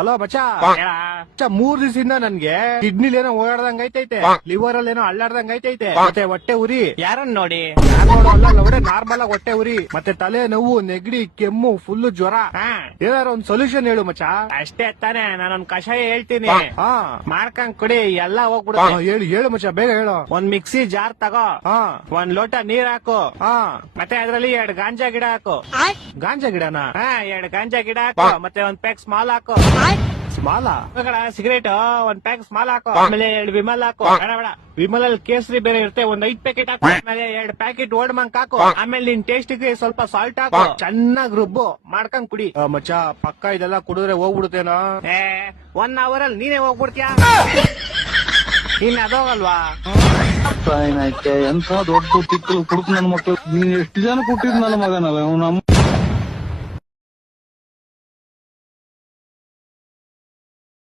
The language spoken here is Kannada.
ಹಲೋ ಮಚ್ಚಾ, 3 ದಿವಸದಿಂದ ನನ್ಗೆ ಕಿಡ್ನಿಲ್ ಏನೋ ಓಡಾಡ್ದಂಗ್ ಐತೈತೆ, ಲಿವರ್ ಅಲ್ಲಿ ಏನೋ ಅಳ್ಳಾಡ್ದಂಗ್ ಐತೈತೆ, ಮತ್ತೆ ಹೊಟ್ಟೆ ಉರಿ. ಯಾರನ್ನ ನೋಡಿ? ಒಳ್ಳೆ ನಾರ್ಮಲ್ ಆಗಿ ಹೊಟ್ಟೆ ಉರಿ, ಮತ್ತೆ ತಲೆ ನೋವು, ನೆಗಡಿ, ಕೆಮ್ಮು, ಫುಲ್ ಜ್ವರ. ಏನಾರು ಒಂದ್ ಸೊಲ್ಯೂಷನ್ ಹೇಳು ಮಚ್ಚಾ. ಅಷ್ಟೇ ತಾನೆ, ನಾನೊಂದ್ ಕಷಾಯ ಹೇಳ್ತೀನಿ, ಹಾ ಮಾಡ್ಕೊಂಡ್ ಕುಡಿ, ಎಲ್ಲಾ ಹೋಗ್ಬಿಡುತ್ತೆ. ಹೇಳು ಮಚ್ಚಾ, ಬೇಗ ಹೇಳು. ಒಂದ್ ಮಿಕ್ಸಿ ಜಾರ್ ತಗೋ, ಒಂದ್ ಲೋಟ ನೀರ್ ಹಾಕು, ಮತ್ತೆ ಅದ್ರಲ್ಲಿ 2 ಗಾಂಜಾ ಗಿಡ ಹಾಕು. ಗಾಂಜಾ ಗಿಡನ? 2 ಗಾಂಜಾ ಗಿಡ ಹಾಕು, ಮತ್ತೆ ಒಂದ್ ಪ್ಯಾಕ್ ಸ್ಮಾಲ್ ಹಾಕು. ಸ್ಮಾಲ? ಸಿಗರೇಟ್ ಒಂದ್ ಪ್ಯಾಕ್ ಸ್ಮಾಲ್ ಹಾಕು, ಆಮೇಲೆ 2 ವಿಮಲ್ ಹಾಕು. ಬೇಡ, ವಿಮಲ್ ಅಲ್ಲಿ ಕೇಸರಿ ಬೇರೆ ಇರುತ್ತೆ, ಒಂದ್ 5 ಪ್ಯಾಕೆಟ್ ಹಾಕು. ಆಮೇಲೆ 2 ಪ್ಯಾಕೆಟ್ ಓಡ್ ಮಂಕ್ ಹಾಕು. ಆಮೇಲೆ ನಿನ್ ಟೇಸ್ಟ್ ಗೆ ಸ್ವಲ್ಪ ಸಾಲ್ಟ್ ಹಾಕು. ಚೆನ್ನಾಗ್ ರುಬ್ಬು, ಮಾಡ್ಕೊಂಡ್ ಕುಡಿ. ಮಚ್ಚಾ, ಪಕ್ಕ ಇದೆಲ್ಲ ಕುಡಿದ್ರೆ ಹೋಗ್ಬಿಡುತ್ತೇನೋ? 1 ಅವರ್ ಅಲ್ಲಿ ನೀನೇ ಹೋಗ್ಬಿಡ್ತೀಯಾ? ಇನ್ ಅದೋಗಲ್ವಾ? ಎಂತ ದೊಡ್ಡ ತಿಕ್ಕಲು ಕುಡುಕ್ ನನ್ ಮಕ್ಳು. ನೀನ್ ಎಷ್ಟು ಜನ ಕೊಟ್ಟಿದ್ ನನ್ನ ಮಗನಲ್ಲ ನಮ್ಮ